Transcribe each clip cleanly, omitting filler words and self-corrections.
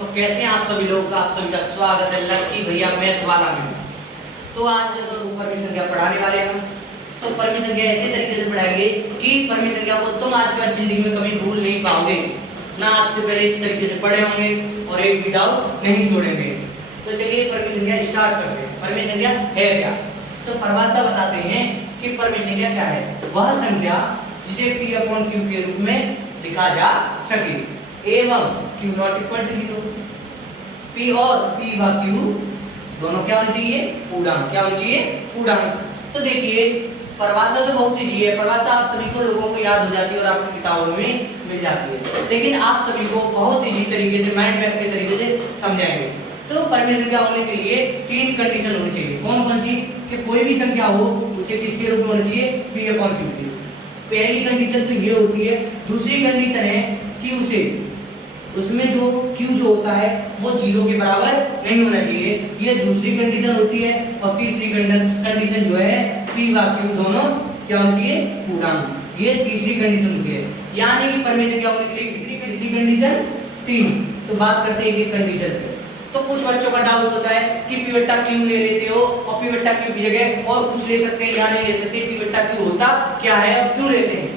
तो कैसे हैं आप सभी लोग, आप सभी का स्वागत है लक्की भैया मैथ वाला में। तो आज परमी संख्या पढ़ाने वाले हैं हम। तो परमी संख्या ऐसे तरीके से पढ़ाएंगे कि परमी संख्या को तुम आज के बाद जिंदगी में कभी भूल नहीं पाओगे, ना आज से पहले इस तरीके से पढ़े होंगे और एक भी डाउट नहीं छोड़ेंगे। तो चलिए परमी संख्या स्टार्ट करते हैं। परमी संख्या है क्या? तो परिभाषा बताते हैं कि परमी संख्या क्या है। वह संख्या जिसे p/q के रूप में लिखा जा सके एवं q not equal to 0। p और p/q दोनों क्या होनी चाहिए? पूर्णांक। क्या होनी चाहिए? पूर्णांक। तो देखिए परिभाषा तो बहुत ईजी है, परिभाषा आप सभी को लोगों को याद हो जाती है और आपकी किताबों में मिल जाती है, लेकिन आप सभी को बहुत ईजी तरीके से माइंड मैप के तरीके से समझाएंगे। तो परमी संख्या होने के लिए तीन कंडीशन होनी चाहिए। कौन कौन सी? कि कोई भी संख्या हो उसे किसके रूप में होना चाहिए? p/q के। पहली कंडीशन तो ये होती है। दूसरी कंडीशन है कि उसे उसमें जो q जो होता है वो 0 के बराबर नहीं होना चाहिए, ये दूसरी कंडीशन होती है। और तीसरी कंडीशन जो है p/q दोनों क्या होती है? पूर्णांक। ये तीसरी कंडीशन होती है। यानी कि परमी संख्या होने के लिए कितनी कंडीशन? 3। तो बात करते हैं एक कंडीशन पे। तो कुछ बच्चों का डाउट होता है कि p/q ले लेते हो और p/q की जगह और कुछ ले सकते हैं या नहीं ले सकते, p/q होता क्या है और क्यों लेते हैं,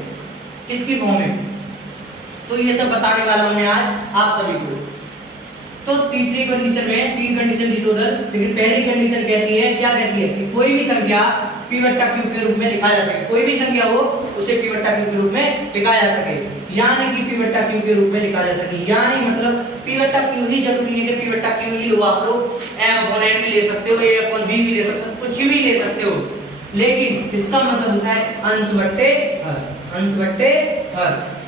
किसकी फॉर्म में। तो ये सब बताने वाला हूं मैं आज आप सभी को। तो तीसरी कंडीशन में तीन कंडीशन थी टोटल, लेकिन पहली कंडीशन कहती है, क्या कहती है? कि कोई भी संख्या p/q के रूप में लिखा जा सके। कोई भी संख्या हो उसे p/q के रूप में लिखा जा सके, यानी कि p/q के रूप में लिखा जा सके। यानी मतलब p/q ही जरूरी नहीं है कि p/q ही लो, आप लोग m/n भी ले सकते हो, a/b भी ले सकते हो, कुछ भी ले सकते हो, लेकिन इसका मतलब होता है अंश बट्टे हर। अंश बट्टे हर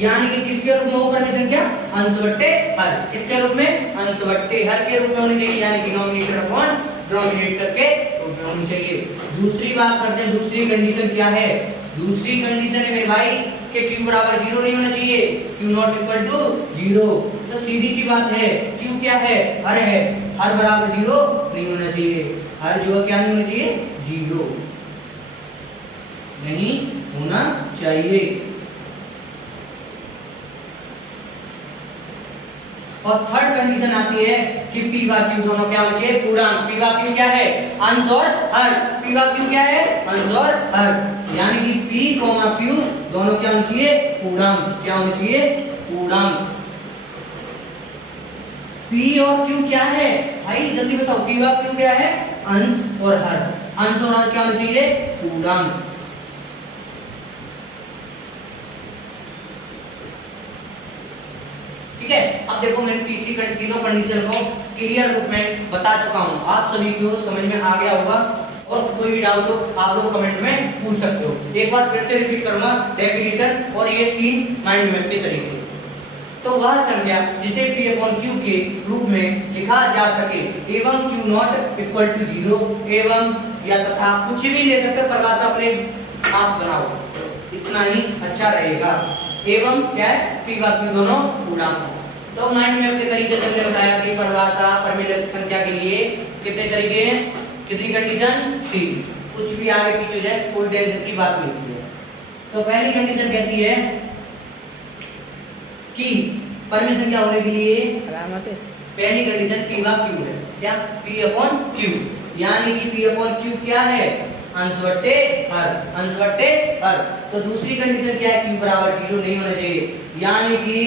यानी कि किसके रूप में हो परमी संख्या? अंश बट्टे हर। किसके रूप में? अंश बट्टे हर के रूप में होनी चाहिए, यानी कि डिनोमिनेटर अपॉन डिनोमिनेटर के रूप में होनी चाहिए। दूसरी बात करते हैं, दूसरी कंडीशन क्या है? दूसरी कंडीशन है मेरे भाई कि q बराबर 0 नहीं होना चाहिए, q नॉट इक्वल टू 0। तो सीधी सी बात है, q क्या है? हर है। हर बराबर 0 नहीं होना चाहिए। हर जो क्या नहीं होना चाहिए? 0 नहीं होना चाहिए। और थर्ड कंडीशन आती है कि p/q दोनों क्या होना चाहिए? पूर्णांक। p/q क्या है? अंश और हर। p/q क्या है? अंश और हर। यानी कि p/q दोनों क्या होना चाहिए? पूर्णांक। क्या होना चाहिए? पूर्णांक। p और q क्या है भाई? जल्दी बताओ, p/q क्या है? अंश और हर। अंश और हर क्या होना चाहिए? पूर्णांक। ठीक है। अब देखो मैंने तीनों कंडीशन को क्लियर रूप में बता चुका हूं, आप सभी को समझ में आ गया होगा। और कोई भी डाउट हो आप लोग कमेंट में पूछ सकते हो। एक बार फिर से रिपीट करूंगा डेफिनेशन और ये तीन माइंड मैप के तरीके। तो वह संख्या जिसे p/q के रूप में लिखा जा सके एवं q नॉट इक्वल टू 0 एवं या तथा कुछ भी ले सकते हो, परिभाषा अपने आप बनाओ, इतना ही अच्छा रहेगा। एवं क्या है? p/q दोनों पूर्णांक। तो माइंड मैप के तरीके से हमने बताया कि परिभाषा परमी संख्या के लिए कितने तरीके हैं, कितनी कंडीशन? 3। कुछ भी आगे पीछे जाए कोई टेंशन की बात नहीं है। तो पहली कंडीशन कहती है कि परमी संख्या होने के लिए पहली कंडीशन p/q है। क्या? p/q। यानी कि p/q क्या है? अंश बट्टे हर। अंश बट्टे हर। तो दूसरी कंडीशन क्या है? q बराबर 0 नहीं होना चाहिए, यानी कि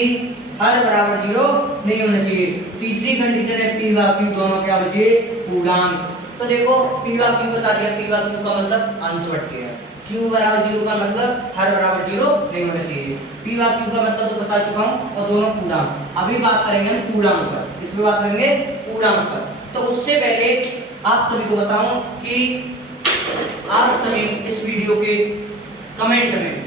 हर बराबर 0 नहीं होना चाहिए। तीसरी कंडीशन है p/q दोनों क्या होना चाहिए? पूर्णांक। तो देखो p/q बता दिया, p/q का मतलब अंश बट्टे हर, q बराबर 0 का मतलब हर बराबर 0 नहीं होना चाहिए। p/q का मतलब तो बता चुका हूं, और दोनों पूर्णांक। अभी बात करेंगे हम पूर्णांक पर। इसमें बात करेंगे पूर्णांक पर। तो उससे पहले आप सभी को बताऊं कि आप सभी इस वीडियो के कमेंट में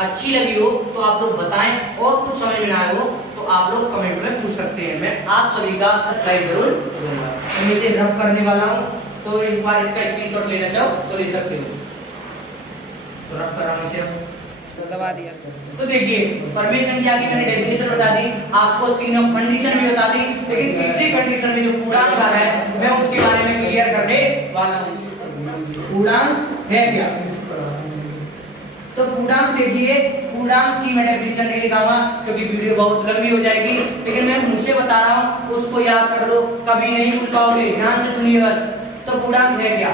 अच्छी लगी हो तो आप लोग बताएं, और कुछ समझ में ना आए हो तो आप लोग कमेंट में पूछ सकते हैं, मैं आप सभी का रिप्लाई जरूर दूंगा। मैं इसे रफ करने वाला हूं, तो एक बार इसका स्क्रीनशॉट लेना चाहो तो ले सकते हो। तो रफ कराने से दबा दिया। तो देखिए परमी संख्या की मैंने डेफिनेशन बता दी, आपको तीनों कंडीशन भी बता दी, लेकिन तीसरी कंडीशन में जो पूर्णांक आ रहा है मैं उसके बारे में क्लियर करने वाला हूं। पूर्णांक है क्या? तो पूर्णांक देखिए, पूर्णांक की मैं डेफिनेशन नहीं लिखाऊंगा क्योंकि वीडियो बहुत लंबी हो जाएगी, लेकिन मैं मुंह से बता रहा हूं, उसको याद कर लो, कभी नहीं भूल पाओगे, ध्यान से सुनिए बस। तो पूर्णांक है क्या?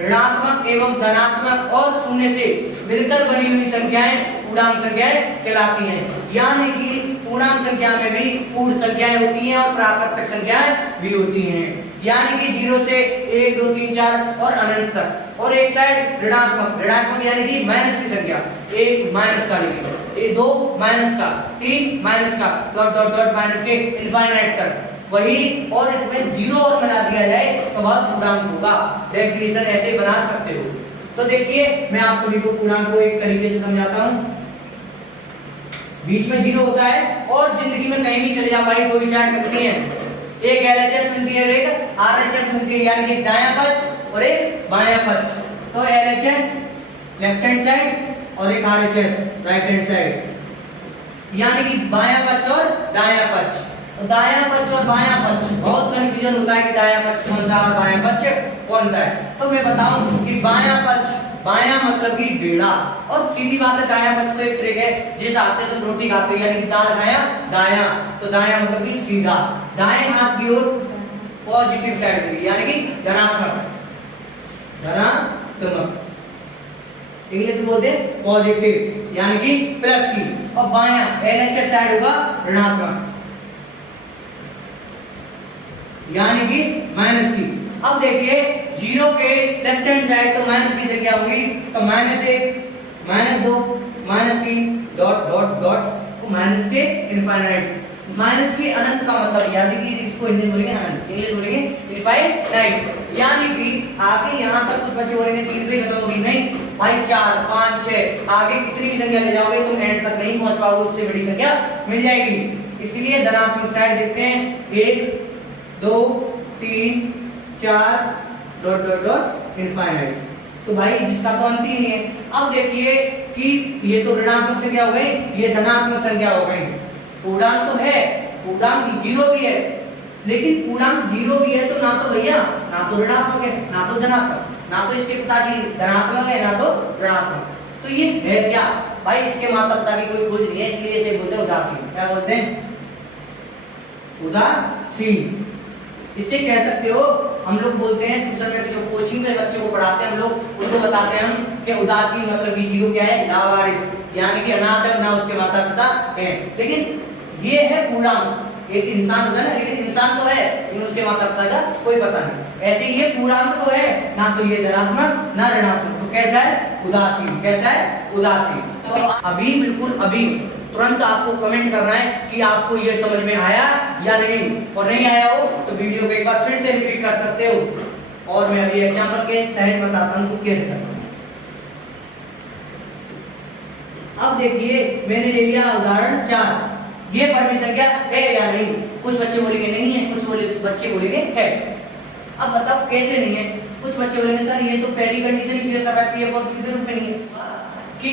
ऋणात्मक एवं धनात्मक और शून्य से मिलकर बनी हुई संख्याएं पूर्णांक संख्याएं कहलाती हैं। यानी कि पूर्णांक संख्या में भी पूर्ण संख्याएं होती हैं और प्राकृतिक संख्याएं भी होती हैं। यानी कि 0 से 1 2 3 4 और अनंत तक, और एक साइड ऋणात्मक, ऋणात्मक यानी कि माइनस की संख्या, 1 माइनस का लिखेंगे, 2 माइनस का, 3 माइनस का, डॉट डॉट डॉट माइनस के इनफाइनाइट तक वही, और इसमें 0 और मिला दिया जाए तो वह पूर्णांक होगा। डेफिनेशन ऐसे बना सकते हो। तो देखिए मैं आप सभी को पूर्णांक को एक तरीके से समझाता हूं। बीच में 0 होता है और जिंदगी में कहीं भी चले जाओ भाई, दो ही साइड मिलती हैं, एक LHS मिलती है और एक RHS मिलती है, यानी कि दायां पक्ष और एक बायां पक्ष। तो LHS लेफ्ट हैंड साइड और एक RHS राइट हैंड साइड, यानी कि बायां पक्ष और दायां पक्ष। तो दायां पक्ष और बायां पक्ष बहुत कंफ्यूजन होता है कि दायां पक्ष कौन सा और बायां पक्ष कौन सा है। तो मैं बताऊं कि बायां पक्ष, बायां मतलब कि बेड़ा, और सीधी बात है दायां पक्ष तो एक ट्रिक है, जिस हाथ से तुम रोटी खाते हो, यानी कि दाल खाया दायां, तो दायां मतलब कि सीधा, दाएं हाथ की ओर पॉजिटिव साइड होगी, यानी कि धनात्मक, धनात्मक इंग्लिश में बोलते हैं पॉजिटिव, यानी कि प्लस की, और बायां LHS साइड होगा ऋणात्मक, यानी कि माइनस की। अब देखिए 0 के लेफ्ट हैंड साइड तो माइनस की संख्या होगी, तो -1 -2 -3 डॉट डॉट डॉट माइनस के इनफाइनाइट, माइनस के अनंत का मतलब, यानी कि इसको हिंदी में बोलेंगे अनंत, इंग्लिश बोलेंगे इनफाइनाइट, यानी कि आगे यहां तक कुछ बचे बोलेंगे 3 पे खत्म होगी, नहीं भाई 4 5 6 आगे कितनी भी संख्या ले जाओगे तुम एंड तक नहीं पहुंच पाओगे, उससे बड़ी संख्या मिल जाएगी। इसलिए धनात्मक साइड देखते हैं 1 2 3 4 डॉट डॉट डॉट इनफाइनाइट, तो भाई जिसका तो अंत ही नहीं है। अब देखिए कि ये तो ऋणात्मक संख्या हो गई, ये धनात्मक संख्या हो गई। पूर्णांक तो है, पूर्णांक 0 भी है, लेकिन पूर्णांक 0 भी है तो ना तो भैया ना तो ऋणात्मक है ना तो धनात्मक, ना तो इसके पिताजी धनात्मक है ना तो ऋणात्मक, तो ये है क्या भाई? इसके माता पिता की कोई खोज नहीं है, इसलिए इसे बोलते हैं उदासीन। क्या बोलते हैं? उदासीन। इसे कह सकते हो, हम लोग बोलते हैं ट्यूशन में जो कोचिंग में बच्चों को पढ़ाते हैं हम लोग, उनको बताते हैं हम कि उदासीन मतलब कि 0 क्या है? लावारिस, यानी कि अनाथ है, ना उसके माता पिता हैं। लेकिन ये है पूर्णांक, एक इंसान होता है ना, लेकिन इंसान तो है लेकिन उसके माता पिता का कोई पता नहीं। ऐसे ये पूर्णांक तो है, ना तो ये धनात्मक ना ऋणात्मक, तो कैसा है? उदासीन। कैसा है? उदासीन। तो अभी बिल्कुल अभी तुरंत आपको कमेंट करना है कि आपको ये समझ में आया या नहीं, और नहीं आया हो तो वीडियो को एक बार फिर से रिपीट कर सकते हो, और मैं अभी एग्जांपल के तहत बताता हूं कैसे करना है। अब देखिए मैंने ले लिया उदाहरण 4, ये परमी संख्या है या नहीं? कुछ बच्चे बोलेंगे नहीं है, कुछ बच्चे बोलेंगे है। अब बताओ कैसे नहीं है? कुछ बच्चे बोलेंगे सर ये तो पहली कंडीशन ही क्लियर कर रहा है, पी अपॉन क्यू के रूप में नहीं है, कि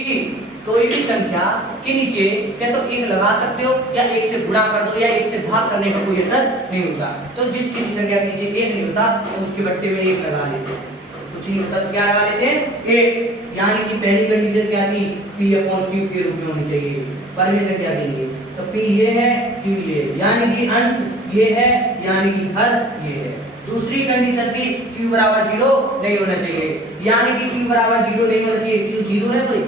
कोई भी संख्या के नीचे क्या तो 1 लगा सकते हो, या 1 से गुणा कर दो, या 1 से भाग करने का कोई असर नहीं होता। तो जिस किसी संख्या के नीचे 1 नहीं होता तो उसके बट्टे में 1 लगा लेते हैं, कुछ नहीं होता तो क्या लगा लेते हैं? 1। यानी कि पहली कंडीशन क्या थी? पी अपॉन क्यू के रूप में होनी चाहिए परमी संख्या के लिए। तो पी ये है, क्यू ये है, यानी कि अंश ये है, यानी कि हर ये है। दूसरी कंडीशन थी q बराबर 0 नहीं होना चाहिए, यानी कि q बराबर 0 नहीं होना चाहिए। q 0 है कोई?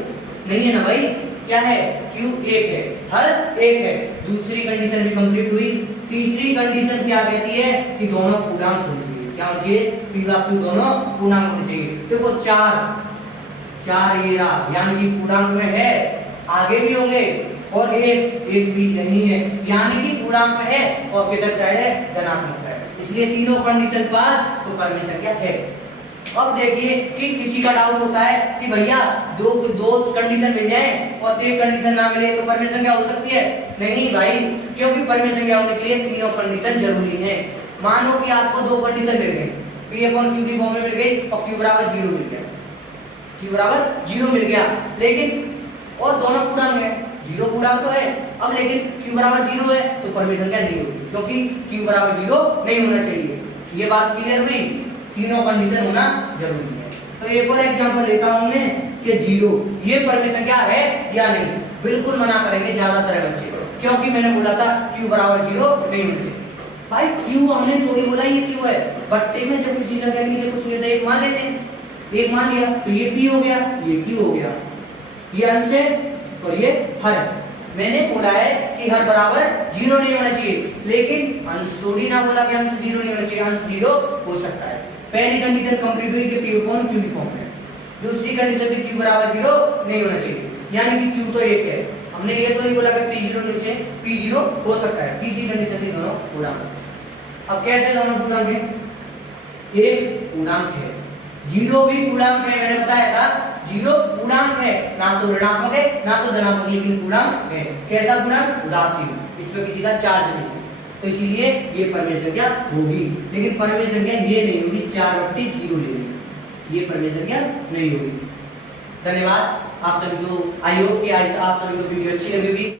नहीं है ना भाई, क्या है? q 1 है, हर 1 है। दूसरी कंडीशन भी कंप्लीट हुई। तीसरी कंडीशन क्या कहती है? कि दोनों पूर्णांक होने चाहिए। क्या होना चाहिए? p व q दोनों पूर्णांक होने चाहिए। देखो 4 ये रहा, यानी कि पूर्णांक में है, आगे भी होंगे, और एक भी नहीं है, यानी कि पूर्णांक में है और किधर साइड है? धनात्मक साइड। इसलिए तीनों कंडीशन पास, तो परमी संख्या है। अब देखिए कि किसी का डाउट होता है कि भैया दो कंडीशन मिल जाए और एक कंडीशन ना मिले तो परमी संख्या हो सकती है? नहीं भाई, क्योंकि परमी संख्या होने के लिए तीनों कंडीशन जरूरी है। मानो कि आपको 2 कंडीशन मिल गई, p अपॉन q की फॉर्म में मिल गई और q बराबर 0 मिल गया, q बराबर 0 मिल गया, लेकिन और दोनों पूर्णांक है, 0 पूर्णांक तो है। अब लेकिन q बराबर 0 है तो परमी संख्या नहीं होगी, क्योंकि q बराबर 0 नहीं होना चाहिए। ये बात क्लियर हुई? तीनों कंडीशन होना जरूरी है। तो एक और एग्जांपल लेता हूं मैं कि 0 ये परमी संख्या है या नहीं। बिल्कुल मना करेंगे ज्यादातर बच्चे, क्योंकि मैंने बोला था q बराबर 0 नहीं होना चाहिए। भाई q हमने थोड़ी बोला ये q है, बट्टे में जब किसी संख्या के नीचे कुछ नहीं होता एक मान लेते हैं, एक मान लिया तो ये p हो गया, ये q हो गया, ये अंश है और ये हर है। मैंने बोला है कि हर बराबर 0 नहीं होना चाहिए, लेकिन अंश थोड़ी ना बोला कि अंश 0 नहीं होना चाहिए, अंश 0 हो सकता है। पहली कंडीशन कंप्लीट हुई कि p अपॉन q फॉर्म में। दूसरी कंडीशन थी q बराबर 0 नहीं होना चाहिए, यानी कि q तो 1 है। हमने ये तो नहीं बोला कि p0 नहीं चाहिए, p0 हो सकता है। तीसरी कंडीशन थी दोनों पूर्णांक। अब कैसे दोनों पूर्णांक है? एक पूर्णांक है, 0 भी पूर्णांक है, मैंने बताया था 0 पूर्णांक है, ना तो ऋणात्मक है ना तो धनात्मक, लेकिन पूर्णांक है। कैसा पूर्णांक? उदासीन, इसमें किसी का चार्ज नहीं है, तो इसीलिए ये परिमेय संख्या होगी। लेकिन परिमेय संख्या ये नहीं होगी 4/0 लेनी, ये परिमेय संख्या नहीं होगी। धन्यवाद आप सभी को, आई होप कि आज आप सभी को वीडियो अच्छी लगी होगी।